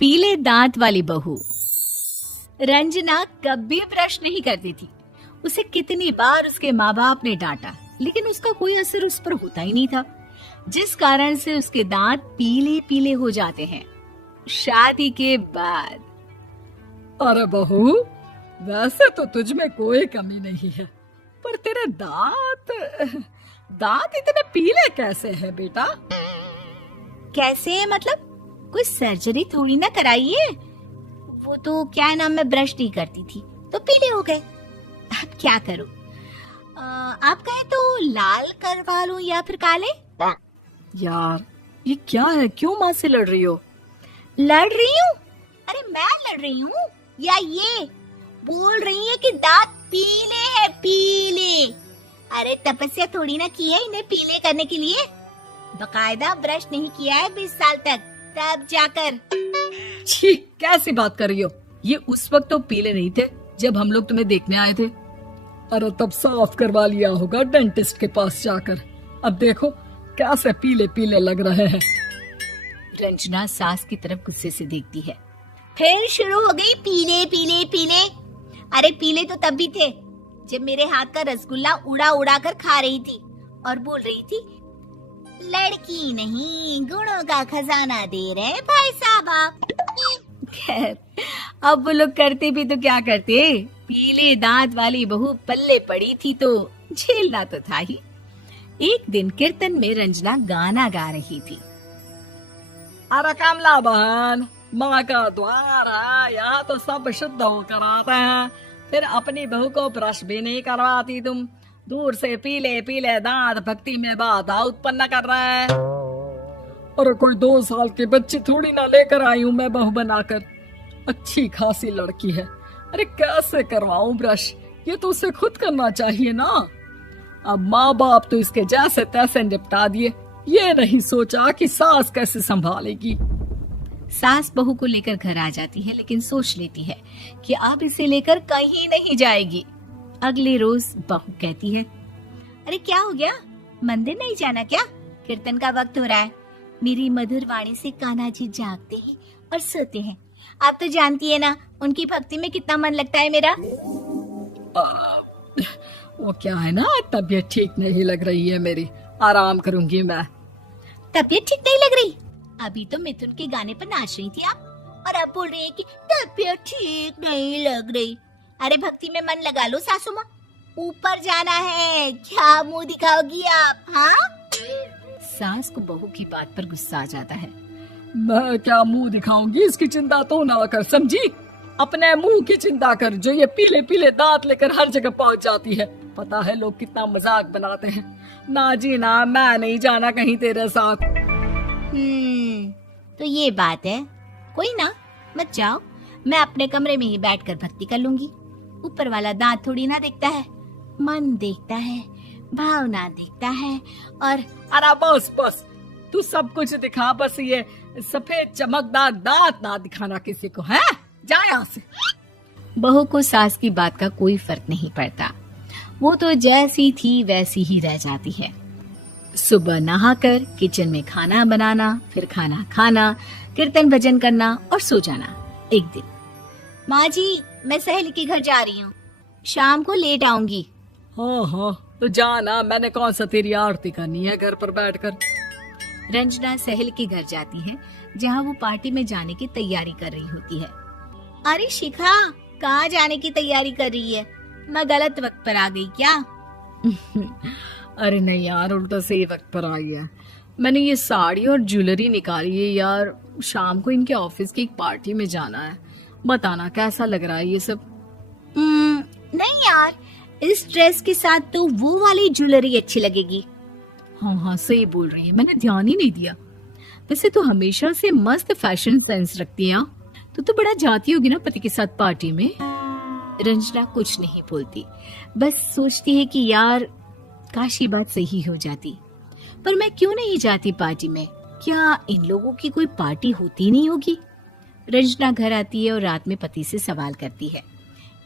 पीले दांत वाली बहू। रंजना कभी ब्रश नहीं करती थी। उसे कितनी बार उसके माँ बाप ने डांटा, लेकिन उसका कोई असर उस पर होता ही नहीं था, जिस कारण से उसके दांत पीले पीले हो जाते हैं। शादी के बाद अरे बहू, वैसे तो तुझ में कोई कमी नहीं है, पर तेरे दांत इतने पीले कैसे हैं बेटा? कैसे मतलब? कोई सर्जरी थोड़ी ना कराइए। वो तो क्या नाम, मैं ब्रश नहीं करती थी तो पीले हो गए। अब क्या करूं? आप कहे तो लाल करवा लूं या फिर काले? यार ये क्या है, क्यों माँ से लड़ रही हो? लड़ रही हूँ? अरे मैं लड़ रही हूँ या ये बोल रही है कि दांत पीले हैं, पीले। अरे तपस्या थोड़ी ना की है इन्हें पीले करने के लिए। बकायदा ब्रश नहीं किया है 20 साल तक, तब जाकर। छी, कैसी बात कर रही हो? ये उस वक्त तो पीले नहीं थे जब हम लोग तुम्हें देखने आए थे। अरे तब साफ करवा लिया होगा डेंटिस्ट के पास जाकर। अब देखो कैसे पीले पीले लग रहे हैं। रंजना सास की तरफ गुस्से से देखती है। फिर शुरू हो गई पीले पीले पीले। अरे पीले तो तब भी थे जब मेरे हाथ का रसगुल्ला उड़ा उड़ा कर खा रही थी और बोल रही थी, लड़की नहीं गुणों का खजाना दे रहे भाई साहब आप। खैर, अब वो लोग करते भी तो क्या करते, पीले दांत वाली बहू पल्ले पड़ी थी तो झेलना तो था ही। एक दिन कीर्तन में रंजना गाना गा रही थी। अरे कमला बहन, माँ का द्वार है, यहाँ तो सब शुद्ध होकर आते हैं, फिर अपनी बहू को ब्रश भी नहीं करवाती तुम। दूर से पीले पीले दांत भक्ति में बाधा उत्पन्न कर रहे हैं। अरे कोई 2 साल के बच्चे थोड़ी ना लेकर आई हूँ मैं बहू बनाकर। अच्छी खासी लड़की है, अरे कैसे करवाऊं ब्रश? ये तो उसे खुद करना चाहिए ना। अब माँ बाप तो इसके जैसे तैसे निपटा दिए, ये नहीं सोचा कि सास कैसे संभालेगी। सास बहू को लेकर घर आ जाती है, लेकिन सोच लेती है कि अब इसे लेकर कहीं नहीं जाएगी। अगले रोज बहू कहती है, अरे क्या हो गया, मंदिर नहीं जाना क्या? कीर्तन का वक्त हो रहा है। मेरी मधुर वाणी से कान्हा जी जागते हैं और सोते हैं। आप तो जानती है ना उनकी भक्ति में कितना मन लगता है मेरा। वो क्या है ना, तबीयत ठीक नहीं लग रही है मेरी, आराम करूंगी मैं। तबीयत ठीक नहीं लग रही? अभी तो मिथुन के गाने पर नाच रही थी आप, और अब बोल रही है कि तबीयत ठीक नहीं लग रही। अरे भक्ति में मन लगा लो सासू माँ, ऊपर जाना है, क्या मुंह दिखाओगी आप? हाँ? सास को बहू की बात पर गुस्सा आ जाता है। मैं क्या मुंह दिखाऊंगी, इसकी चिंता तो ना कर, समझी? अपने मुंह की चिंता कर, जो ये पीले पीले दांत लेकर हर जगह पहुंच जाती है। पता है लोग कितना मजाक बनाते हैं। ना जी ना, मैं नहीं जाना कहीं तेरे साथ। तो ये बात है, कोई ना, मत जाओ, मैं अपने कमरे में ही बैठकर भक्ति कर लूंगी। ऊपर वाला दांत थोड़ी ना देखता है, मन देखता है, भावना देखता है। और अरे बस बस, तू सब कुछ दिखा, बस ये सफेद चमकदार दांत ना दिखाना किसी को, है? जा यहाँ से। बहू को सास की बात का कोई फर्क नहीं पड़ता, वो तो जैसी थी वैसी ही रह जाती है। सुबह नहाकर किचन में खाना बनाना, फिर खाना खाना, कीर्तन भजन करना और सो जाना। एक दिन, माँ जी मैं सहेली के घर जा रही हूँ, शाम को लेट आऊंगी। हाँ हाँ तो जाना, मैंने कौन सा तेरी आरती करनी है घर पर बैठकर। रंजना सहेली के घर जाती है, जहाँ वो पार्टी में जाने की तैयारी कर रही होती है। अरे शिखा, कहाँ जाने की तैयारी कर रही है? मैं गलत वक्त पर आ गई क्या? अरे नहीं यार, उल्टा सही वक्त पर आई है। मैंने ये साड़ी और ज्वेलरी निकाली है यार, शाम को इनके ऑफिस की एक पार्टी में जाना है। बताना कैसा लग रहा है ये सब? नहीं यार, इस ड्रेस के साथ तो वो वाली ज्वेलरी अच्छी लगेगी। हाँ हाँ सही बोल रही है, मैंने ध्यान ही नहीं दिया। वैसे तो हमेशा से मस्त फैशन सेंस रखती है। तो बड़ा जाती होगी ना पति के साथ पार्टी में। रंजना कुछ नहीं बोलती, बस सोचती है कि यार काश ये बात सही हो जाती, पर मैं क्यों नहीं जाती पार्टी में? क्या इन लोगों की कोई पार्टी होती नहीं होगी? रंजना घर आती है और रात में पति से सवाल करती है,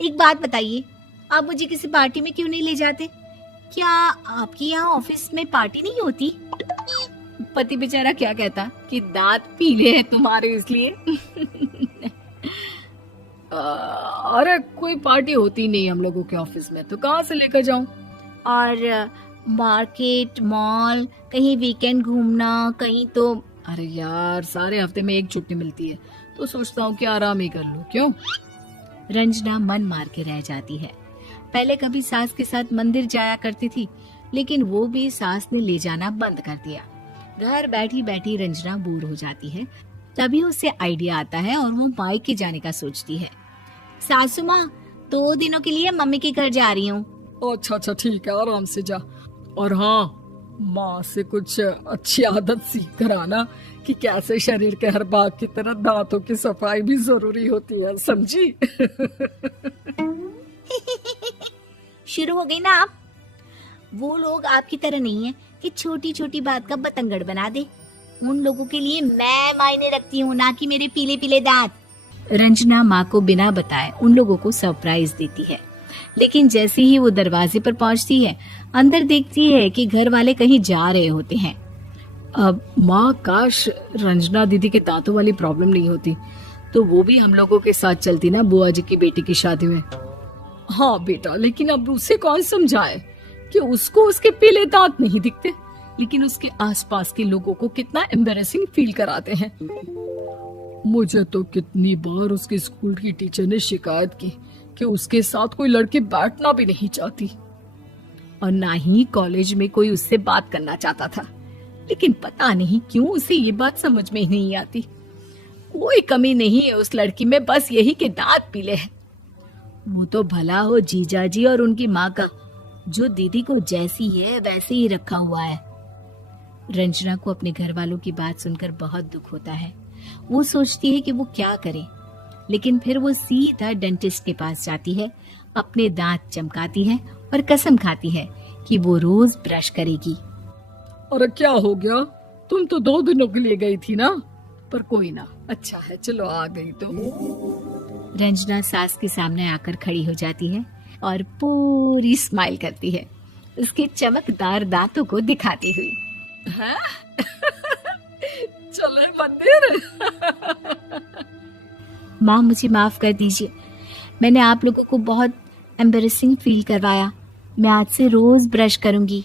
एक बात बताइए, आप मुझे किसी पार्टी में क्यों नहीं ले जाते? क्या आपकी यहाँ ऑफिस में पार्टी नहीं होती? पति बेचारा क्या कहता कि दांत पीले हैं तुम्हारे इसलिए। अरे कोई पार्टी होती नहीं हम लोगों के ऑफिस में, तो कहाँ से लेकर जाऊं? और मार्केट, मॉल, कहीं वीकेंड घूमना, कहीं तो। अरे यार, सारे हफ्ते में एक छुट्टी मिलती है, तो सोचता हूँ कि आराम ही कर लूं। क्यों? रंजना मन मार के रह जाती है। पहले कभी सास के साथ मंदिर जाया करती थी, लेकिन वो भी सास ने ले जाना बंद कर दिया। घर बैठी बैठी रंजना बोर हो जाती है। तभी उसे आइडिया आता है और वो मायके जाने का सोचती है। सासू माँ, 2 दिनों के लिए मम्मी के घर जा रही हूँ। अच्छा अच्छा, ठीक है, आराम से जा। और हाँ, माँ से कुछ अच्छी आदत सीख कर आना कि कैसे शरीर के हर भाग की तरह दांतों की सफाई भी जरूरी होती है, समझी? शुरू हो गई ना आप। वो लोग आपकी तरह नहीं है कि छोटी छोटी बात का बतंगड़ बना दे। उन लोगों के लिए मैं मायने रखती हूँ, ना कि मेरे पीले पीले दांत। रंजना माँ को बिना बताए उन लोगों को सरप्राइज देती है, लेकिन जैसे ही वो दरवाजे पर पहुंचती है, अंदर देखती है कि घर वाले कहीं जा रहे होते हैं। अब माँ, काश रंजना दीदी के दांतों वाली प्रॉब्लम नहीं होती, तो वो भी हम लोगों के साथ चलती ना बुआ जी की बेटी की शादी में। हाँ बेटा, लेकिन अब उसे कौन समझाए कि उसको उसके पीले दांत नहीं दिखते, लेकिन उसके आसपास के लोगों को कितना एम्बैरेसिंग फील कराते हैं। मुझे तो कितनी बार उसके स्कूल की टीचर ने शिकायत की कि उसके साथ कोई लड़की बैठना भी नहीं चाहती, और ना ही कॉलेज में कोई उससे बात करना चाहता था। लेकिन पता नहीं क्यों उसे ये बात समझ में ही नहीं आती। कोई कमी नहीं है उस लड़की में, बस यही कि दांत पीले हैं। वो तो भला हो जीजा जी और उनकी माँ का, जो दीदी को जैसी है वैसे ही रखा हुआ है। रंजना को अपने घर वालों की बात सुनकर बहुत दुख होता है। वो सोचती है कि वो क्या करे, लेकिन फिर वो सीधा डेंटिस्ट के पास जाती है, अपने दांत चमकाती है और कसम खाती है कि वो रोज ब्रश करेगी। अरे क्या हो गया? तुम तो 2 दिनों के लिए गई थी ना, पर कोई ना, अच्छा है, चलो आ गई तो। रंजना सास के सामने आकर खड़ी हो जाती है और पूरी स्माइल करती है, उसके चमकदार दांतों को दिखाती हुई। हैं? चले मंदिर? माँ, मुझे माफ कर दीजिए, मैंने आप लोगों को बहुत एम्बैरेसिंग फील करवाया। मैं आज से रोज ब्रश करूंगी।